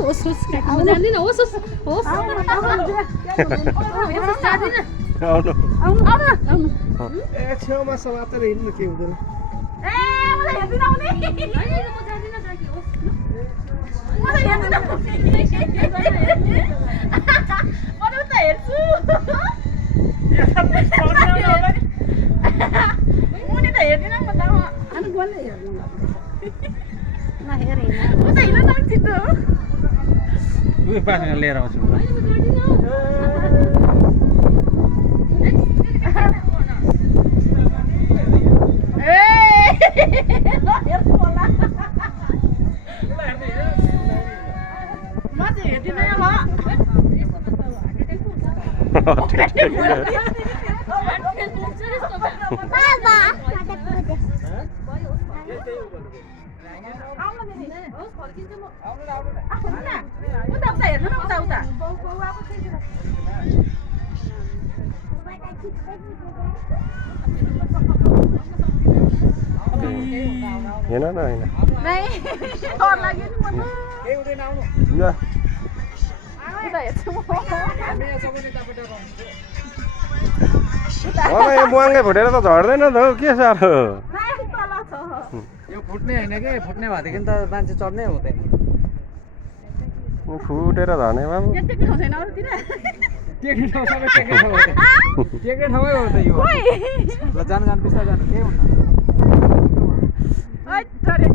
होस् होस् म जान्दिनँ होस् होस् होस् जान्दिनँ आउनु आउनु आउनु आउनु ए छेउमा समातेर हिँड्नु के हुँदैन ए मलाई हेर्दिन आउने हैन म जान्दिनँ दाजु होस् मलाई हेर्दिन म त हेर्छु मुनि त हेर्दिन म त अनि बोल्दै हेर्नु ल हेर हेर म त हिँड्न त छिटो उही पासँग लिएर आउँछु हेन न हैन नहीं और लाग्यो नि म केही हुँदैन आउनु ल उता हेर्छु म हामी यहाँ सबै तपाईँ मलाई यो बुवाङ्गे फुटेर त झर्दैन त हौ के साह्रो नाही तल छ यो फुट्ने होइन के फुट्ने भएदेखि त मान्छे चढ्नै हुँदैन फुटेर झर्ने बाबु यति ठाउँ छैन अरूतिर टेक्ने ठाउँ सबै टेक्ने ठाउँ हो त टेक्ने ठाउँै हो त यो ल जानु जानु बिस्तारै जानु केही हुन्न ओइ थरे